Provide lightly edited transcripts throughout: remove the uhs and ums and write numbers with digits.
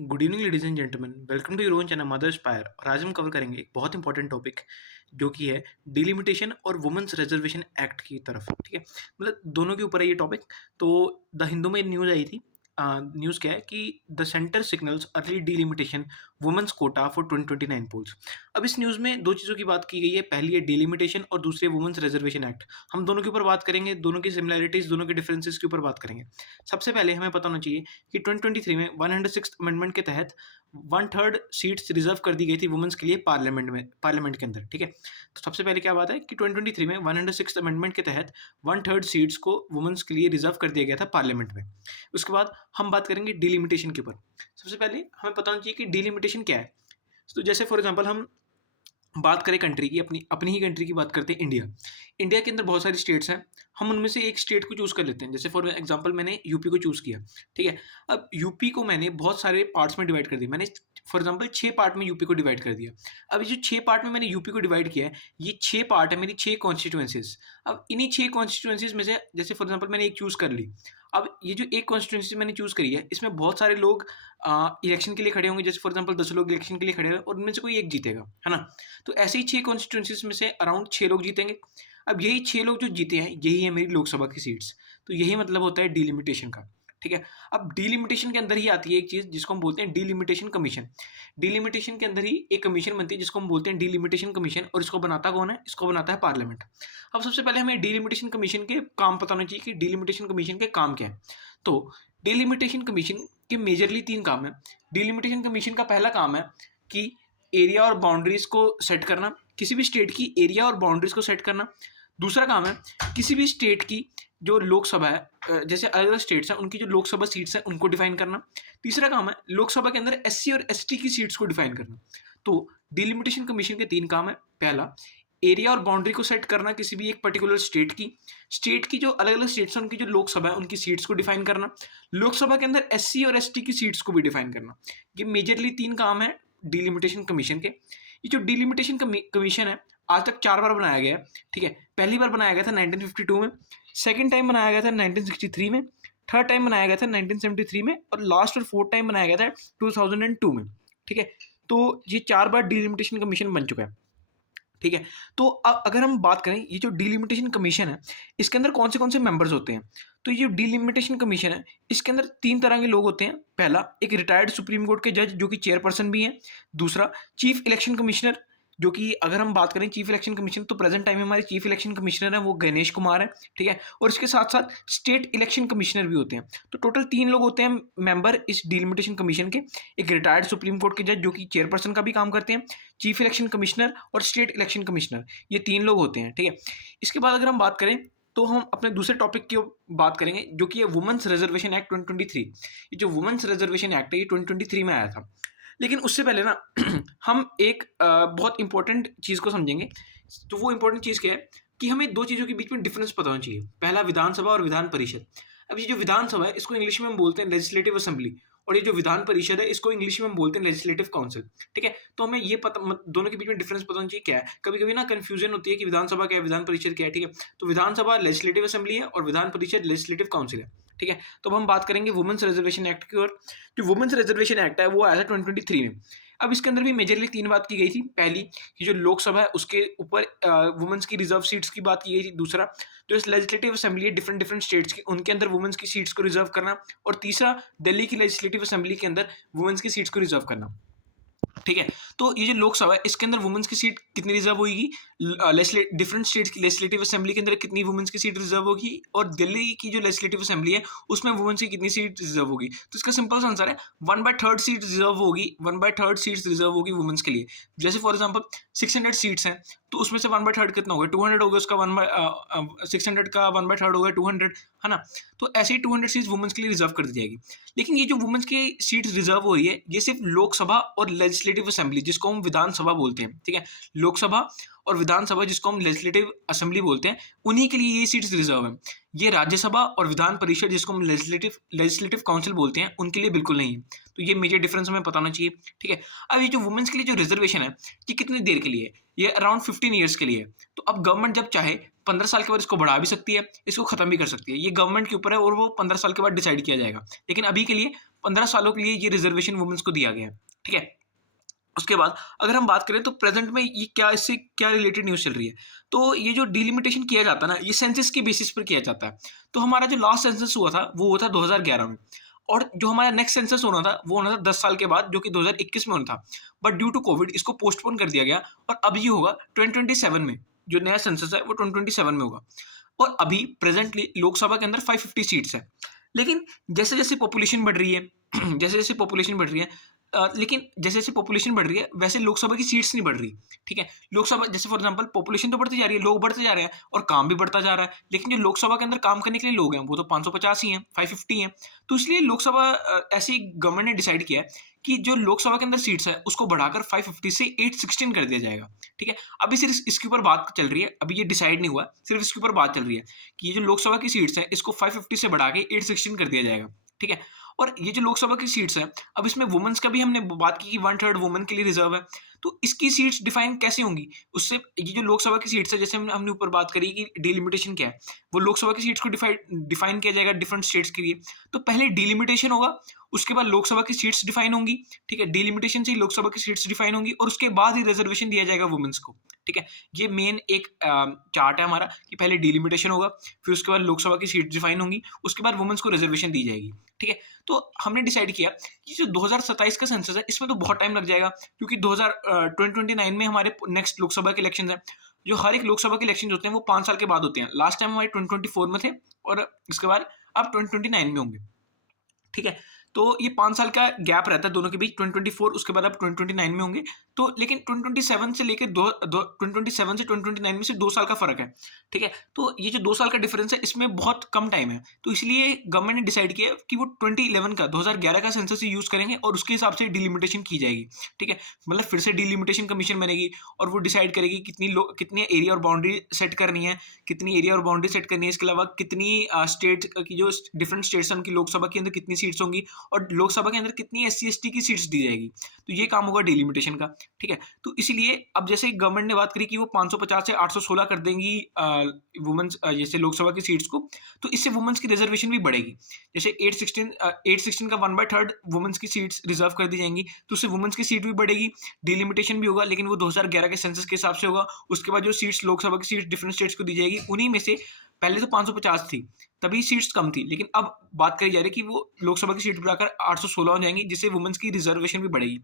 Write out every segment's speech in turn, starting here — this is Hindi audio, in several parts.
Good evening ladies and gentleman, welcome to your own channel मदर्स पायर। और आज हम कवर करेंगे एक बहुत इंपॉर्टेंट टॉपिक जो कि है डिलिमिटेशन और वुमेन्स रिजर्वेशन एक्ट की तरफ। ठीक है, मतलब दोनों के ऊपर है ये टॉपिक। तो द हिंदू में न्यूज़ आई थी। न्यूज़ क्या है कि the centre signals early delimitation women's quota for 2029 polls. अब इस न्यूज़ में दो चीज़ों की बात की गई है, पहली है डिलिमिटेशन और दूसरी है वुमेन्स रिजर्वेशन एक्ट। हम दोनों के ऊपर बात करेंगे, दोनों की सिमिलैरिटीज़, दोनों के डिफरेंसेस के ऊपर बात करेंगे। सबसे पहले हमें पता होना चाहिए कि 2023 में 106 अमेंडमेंट के तहत 1/3 सीट्स रिजर्व कर दी गई थी वुमेन्स के लिए पार्लियामेंट के अंदर। ठीक है, तो सबसे पहले क्या बात है कि 2023 में 106 अमेंडमेंट के तहत 1/3 सीट्स को वुमेन्स के लिए रिजर्व कर दिया गया था पार्लियामेंट में। उसके बाद हम बात करेंगे डिलिमिटेशन के ऊपर। सबसे पहले हमें पता होना चाहिए कि डिलिमिटेशन क्या है। तो जैसे फॉर एग्जाम्पल हम बात करें कंट्री की, अपनी अपनी ही कंट्री की बात करते हैं, इंडिया। इंडिया के अंदर बहुत सारी स्टेट्स हैं, हम उनमें से एक स्टेट को चूज़ कर लेते हैं। जैसे फॉर एग्जांपल मैंने यूपी को चूज़ किया। ठीक है, अब यूपी को मैंने बहुत सारे पार्ट्स में डिवाइड कर दिया। मैंने फॉर एग्जांपल 6 पार्ट में यूपी को डिवाइड कर दिया। अब ये जो 6 पार्ट में मैंने यूपी को डिवाइड किया है, ये 6 पार्ट है मेरी 6 कॉन्स्टिट्यूएंसीज। अब इन्हीं 6 कॉन्स्टिट्यूएंसीज में से जैसे फॉर एग्जांपल मैंने एक चूज़ कर ली। अब ये जो एक कॉन्स्टिट्यूएंसी मैंने चूज़ करी है, इसमें बहुत सारे लोग इलेक्शन के लिए खड़े होंगे। जैसे फॉर एग्जांपल 10 लोग इलेक्शन के लिए खड़े हुए और उनमें से कोई एक जीतेगा, है ना? तो ऐसे ही 6 कॉन्स्टिट्यूएंसीज में से अराउंड 6 लोग जीतेंगे। अब यही 6 लोग जो जीते हैं, यही है मेरी लोकसभा की सीट्स। तो यही मतलब होता है डिलिमिटेशन का। ठीक है, अब डिलिमिटेशन के अंदर ही आती है एक चीज़ जिसको हम बोलते हैं डिलिमिटेशन कमीशन। डिलिमिटेशन के अंदर ही एक कमीशन बनती है जिसको हम बोलते हैं डिलिमिटेशन कमीशन, और इसको बनाता कौन है? इसको बनाता है पार्लियामेंट। अब सबसे पहले हमें डिलिमिटेशन कमीशन के काम पता होना चाहिए कि डिलिमिटेशन कमीशन के काम क्या है। तो डिलिमिटेशन कमीशन के मेजरली 3 काम हैं। डिलिमिटेशन कमीशन का पहला काम है कि एरिया और बाउंड्रीज को सेट करना, किसी भी स्टेट की एरिया और बाउंड्रीज को सेट करना। दूसरा काम है किसी भी स्टेट की जो लोकसभा है, जैसे अलग अलग स्टेट्स हैं उनकी जो लोकसभा सीट्स हैं उनको डिफाइन करना। तीसरा काम है लोकसभा के अंदर एससी और एसटी की सीट्स को डिफाइन करना। तो डिलिमिटेशन कमीशन के 3 काम है। पहला, एरिया और बाउंड्री को सेट करना किसी भी एक पर्टिकुलर स्टेट की जो अलग अलग स्टेट्स हैं उनकी जो लोकसभा है उनकी सीट्स को डिफाइन करना। लोकसभा के अंदर एससी और एसटी की सीट्स को भी डिफाइन करना। ये मेजरली 3 काम है डिलिमिटेशन कमीशन के। ये जो डिलिमिटेशन कमीशन है आज तक 4 बार बनाया गया है। ठीक है, पहली बार बनाया गया था 1952 में, सेकंड टाइम बनाया गया था 1963 में, थर्ड टाइम बनाया गया था 1973 में, और लास्ट और फोर्थ टाइम बनाया गया था 2002 में। ठीक है, तो ये 4 बार डिलिमिटेशन कमीशन बन चुका है। ठीक है, तो अब अगर हम बात करें ये जो डिलिमिटेशन कमीशन है इसके अंदर कौन से मेंबर्स होते हैं, तो ये डिलिमिटेशन कमीशन है इसके अंदर 3 तरह के लोग होते हैं। पहला, एक रिटायर्ड सुप्रीम कोर्ट के जज जो कि चेयरपर्सन भी हैं। दूसरा, चीफ इलेक्शन कमिश्नर, जो कि अगर हम बात करें चीफ इलेक्शन कमीशन, तो प्रेजेंट टाइम में हमारे चीफ इलेक्शन कमिश्नर हैं वो गणेश कुमार है। ठीक है, और इसके साथ साथ स्टेट इलेक्शन कमिश्नर भी होते हैं। तो टोटल 3 लोग होते हैं मेंबर इस डिलिमिटेशन कमीशन के। एक रिटायर्ड सुप्रीम कोर्ट के जज जो कि चेयरपर्सन का भी काम करते हैं, चीफ इलेक्शन कमिश्नर और स्टेट इलेक्शन कमिश्नर, ये 3 लोग होते हैं। ठीक है, इसके बाद अगर हम बात करें तो हम अपने दूसरे टॉपिक की बात करेंगे जो कि है वुमेन्स रिजर्वेशन एक्ट 2023। ये जो वुमेन्स रिजर्वेशन एक्ट है ये 2023 में आया था। लेकिन उससे पहले ना हम एक बहुत इंपॉर्टेंट चीज़ को समझेंगे। तो वो इंपॉर्टेंट चीज़ क्या है कि हमें 2 चीज़ों के बीच में डिफरेंस पता होना चाहिए। पहला, विधानसभा और विधान परिषद। अब ये जो विधानसभा है इसको इंग्लिश में हम बोलते हैं लेजिस्लेटिव असेंबली, और ये जो विधान परिषद है इसको इंग्लिश में हम बोलते हैं लेजिस्लेटिव काउंसिल। ठीक है, तो हमें ये पता दोनों के बीच में डिफरेंस पता होना चाहिए क्या है। कभी कभी ना कंफ्यूजन होती है कि विधानसभा क्या है, विधान परिषद क्या है। ठीक है, तो विधानसभा लेजिस्लेटिव असेंबली है और विधान परिषद लेजिस्लेटिव काउंसिल है। ठीक है, तो अब हम बात करेंगे वुमेन्स रिजर्वेशन एक्ट की। और जो वुमेन्स रिजर्वेशन एक्ट है वो आया था 2023 में। अब इसके अंदर भी मेजरली 3 बात की गई थी। पहली, कि जो लोकसभा है उसके ऊपर वुमेन्स की रिजर्व सीट्स की बात की गई थी। दूसरा, जो इस लेजिस्लेटिव असेंबली है डिफरेंट डिफरेंट स्टेट्स की उनके अंदर वुमेन्स की सीट्स को रिजर्व करना। और तीसरा, दिल्ली की लेजिस्लेटिव असेंबली के अंदर वुमेन्स की सीट्स को रिजर्व करना। ठीक है, तो ये जो लोकसभा है इसके अंदर वुमेन्स की सीट कितनी रिजर्व होगी, डिफरेंट स्टेट्स की लेजिस्लेटिव असेंबली के अंदर कितनी वुमेन्स की सीट रिजर्व होगी, और दिल्ली की जो लेजिस्लेटिव असेंबली है उसमें वुमेन्स की कितनी सीट रिजर्व होगी। तो इसका सिंपल सा आंसर है 1/3 सीट रिजर्व होगी, 1/3 सीट्स रिजर्व होगी वुमेन्स के लिए। जैसे फॉर एग्जाम्पल 600 सीट्स हैं तो उसमें से 1/3 कितना होगा, 200 हो गया। उसका 600 का 1/3 हो गया 200, है ना? तो ऐसे ही 200 सीट्स वुमेन्स के लिए रिजर्व कर दी जाएगी। लेकिन ये जो वुमेन्स की सीट्स रिजर्व हो रही है ये सिर्फ लोकसभा और लेजिस्लेटिव असेंबली जिसको हम विधानसभा बोलते हैं। ठीक है, लोकसभा और विधानसभा जिसको हम लेजिस्लेटिव असेंबली बोलते हैं उन्हीं के लिए ये सीट्स रिजर्व है। ये राज्यसभा और विधान परिषद जिसको हम लेजिस्लेटिव काउंसिल बोलते हैं उनके लिए बिल्कुल नहीं है। तो ये मेजर डिफरेंस हमें पता होना चाहिए। ठीक है, अब ये जो वुमेन्स के लिए जो रिजर्वेशन है ये कितनी देर के लिए है, ये अराउंड 15 ईयर्स के लिए है। तो अब गवर्नमेंट जब चाहे 15 साल के बाद इसको बढ़ा भी सकती है, इसको खत्म भी कर सकती है। ये गवर्नमेंट के ऊपर है और वो 15 साल के बाद डिसाइड किया जाएगा। लेकिन अभी के लिए 15 सालों के लिए ये रिजर्वेशन वुमेन्स को दिया गया है, ठीक है। उसके बाद अगर हम बात करें तो प्रेजेंट में ये क्या, इससे क्या रिलेटेड न्यूज़ चल रही है। तो ये जो डिलिमिटेशन किया जाता है ना, ये सेंसस के बेसिस पर किया जाता है। तो हमारा जो लास्ट सेंसस हुआ था वो हुआ था 2011 में, और जो हमारा नेक्स्ट सेंसस होना था वो होना था 10 साल के बाद, जो कि 2021 में होना था। बट ड्यू टू कोविड इसको पोस्टपोन कर दिया गया, और अब ये होगा 2027 में। जो नया सेंसस है वो 2027 में होगा। और अभी प्रेजेंटली लोकसभा के अंदर 550 सीट्स है। लेकिन जैसे जैसे पॉपुलेशन बढ़ रही है जैसे जैसे पॉपुलेशन बढ़ रही है, लेकिन जैसे जैसे पॉपुलेशन बढ़ रही है वैसे लोकसभा की सीट्स नहीं बढ़ रही, ठीक है। लोकसभा जैसे फॉर एग्जांपल पॉपुलेशन तो बढ़ती जा रही है, लोग बढ़ते जा रहे हैं और काम भी बढ़ता जा रहा है, लेकिन जो लोकसभा के अंदर काम करने के लिए लोग हैं वो तो 550 ही हैं, 550 हैं। तो इसलिए लोकसभा ऐसे ही गवर्नमेंट ने डिसाइड किया है कि जो लोकसभा के अंदर सीट्स है उसको बढ़ाकर 550 से 816 कर दिया जाएगा, ठीक है। अभी सिर्फ इसके ऊपर बात चल रही है, अभी ये डिसाइड नहीं हुआ, सिर्फ इसके ऊपर बात चल रही है कि ये जो लोकसभा की सीट्स है इसको 550 से बढ़ा के 816 कर दिया जाएगा, ठीक है। और ये जो लोकसभा की सीट्स हैं, अब इसमें वुमेन्स का भी हमने बात की कि 1/3 वुमेन के लिए रिजर्व है। तो इसकी सीट्स डिफाइन कैसे होंगी? उससे ये जो लोकसभा की सीट्स है, जैसे हमने ऊपर बात करी कि डिलिमिटेशन क्या है, वो लोकसभा की सीट्स को डिफाइन किया जाएगा डिफरेंट स्टेट्स के लिए। तो पहले डिलिमिटेशन होगा, उसके बाद लोकसभा की सीट्स डिफाइन होंगी, ठीक है। डिलिमिटेशन से ही लोकसभा की सीट्स डिफाइन होंगी और उसके बाद ही रिजर्वेशन दिया जाएगा वुमेन्स को, ठीक है। ये मेन एक चार्ट है हमारा कि पहले डिलिमिटेशन होगा, फिर उसके बाद लोकसभा की सीट्स डिफाइन होंगी, उसके बाद वुमेन्स को रिजर्वेशन दी जाएगी, ठीक है। तो हमने डिसाइड किया कि जो 2027 का सेंसस है इसमें तो बहुत टाइम लग जाएगा, क्योंकि 2029 में हमारे नेक्स्ट लोकसभा के इलेक्शन है। जो हर एक लोकसभा के इलेक्शन होते हैं वो 5 साल के बाद होते हैं। लास्ट टाइम हमारे 2024 में थे और इसके बाद अब 2029 में होंगे, ठीक है। तो ये 5 साल का गैप रहता है दोनों के बीच, 2024 उसके बाद आप 2029 में होंगे। तो लेकिन 2027 से लेके 2027 से 2029 में से 2 साल का फ़र्क है, ठीक है। तो ये जो 2 साल का डिफरेंस है इसमें बहुत कम टाइम है। तो इसलिए गवर्नमेंट ने डिसाइड किया कि वो 2011 का सेंसस यूज़ करेंगे और उसके हिसाब से डिलिमिटेशन की जाएगी, ठीक है। मतलब फिर से डिलिमिटेशन कमीशन बनेगी और वो डिसाइड करेगी कितनी एरिया और बाउंड्री सेट करनी है, कितनी एरिया और बाउंड्री सेट करनी है। इसके अलावा कितनी स्टेट की जो डिफरेंट स्टेट्स हैं उनकी लोकसभा के अंदर कितनी सीट्स होंगी और लोकसभा के अंदर कितनी SC/ST की सीट्स दी जाएगी। तो ये काम होगा डिलिमिटेशन का, ठीक है। तो इसीलिए अब जैसे गवर्नमेंट ने बात करी कि वो 550 से 816 कर देंगी वुमेन्स जैसे लोकसभा की सीट्स को, तो इससे वुमेन्स की रिजर्वेशन भी बढ़ेगी। जैसे 816 का 1/3 वुमेन्स की सीट्स रिजर्व कर दी जाएंगी, तो उससे वुमेन्स की सीट भी बढ़ेगी, डिलिमिटेशन भी होगा, लेकिन वो 2011 के सेंसस के हिसाब से होगा। उसके बाद जो सीट्स लोकसभा की सीट्स डिफरेंट स्टेट्स को दी जाएगी, उन्हीं में से पहले तो 550 थी, तभी सीट्स कम थी, लेकिन अब बात करी जा रही है कि वो लोकसभा की सीट बढ़ाकर 816 हो जाएंगी, जिससे वुमेन्स की रिजर्वेशन भी बढ़ेगी।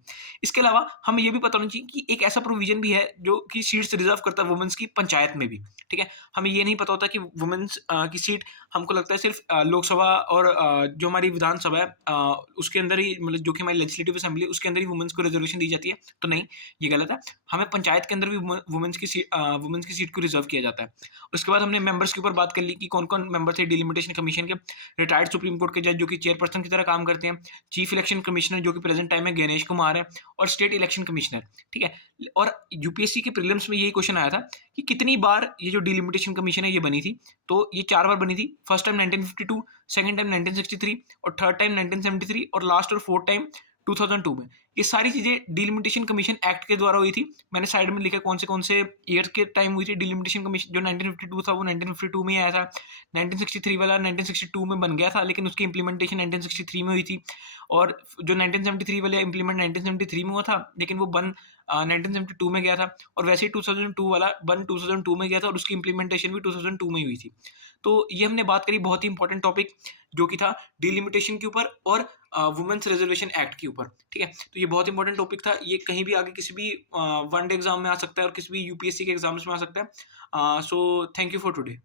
इसके अलावा हमें ये भी पता होना चाहिए कि एक ऐसा प्रोविजन भी है जो कि सीट्स रिजर्व करता है वुमेन्स की पंचायत में भी, ठीक है। हमें ये नहीं पता होता कि वुमेन्स की सीट, हमको लगता है सिर्फ लोकसभा और जो हमारी विधानसभा है उसके अंदर ही, मतलब जो कि हमारी लेजिस्लेटिव असेंबली है उसके अंदर ही वुमेन्स को रिजर्वेशन दी जाती है। तो नहीं, ये गलत है। हमें पंचायत के अंदर भी वुमेन्स की सीट को रिजर्व किया जाता है। उसके बाद हमने मेंबर्स के ऊपर बात कर ली कि कौन-कौन मेंबर थे डिलिमिटेशन कमीशन के। रिटायर्ड सुप्रीम कोर्ट के जज जो कि चेयरपर्सन की तरह काम करते हैं, चीफ इलेक्शन कमिश्नर जो कि प्रेजेंट टाइम में गणेश कुमार है, और स्टेट इलेक्शन कमिश्नर, ठीक है। और यूपीएससी के प्रीलिम्स में यही क्वेश्चन आया था कि कितनी बार ये जो डिलिमिटेशन कमीशन है ये बनी थी। तो ये 4 बार बनी थी। फर्स्ट टाइम 1952, सेकंड टाइम 1963 और थर्ड टाइम 1973 और लास्ट और फोर्थ टाइम 2002 में। ये सारी चीज़ें डिलिमिटेशन कमीशन एक्ट के द्वारा हुई थी। मैंने साइड में लिखा कौन से ईयर के टाइम हुई थी डिलिमिटेशन कमीशन। जो 1952 था वो 1952 में ही आया था। 1963 वाला 1962 में बन गया था, लेकिन उसकी इम्प्लीमेंटेशन 1963 में हुई थी। और जो 1973 वाला इम्प्लीमेंट 1973 में हुआ था, लेकिन वो 1972 में गया था। और वैसे ही 2002 वाला 2002 में गया था और उसकी इम्प्लीमेंटेशन भी 2002 में ही हुई थी। तो ये हमने बात करी बहुत ही इंपॉर्टेंट टॉपिक जो कि था डिलिमिटेशन के ऊपर और वुमेन्स रिजर्वेशन एक्ट के ऊपर, ठीक है। तो ये बहुत इंपॉर्टेंट टॉपिक था। ये कहीं भी आगे किसी भी वन डे एग्जाम में आ सकता है और किसी भी यूपीएससी के एग्जाम्स में आ सकता है। So thank you for today.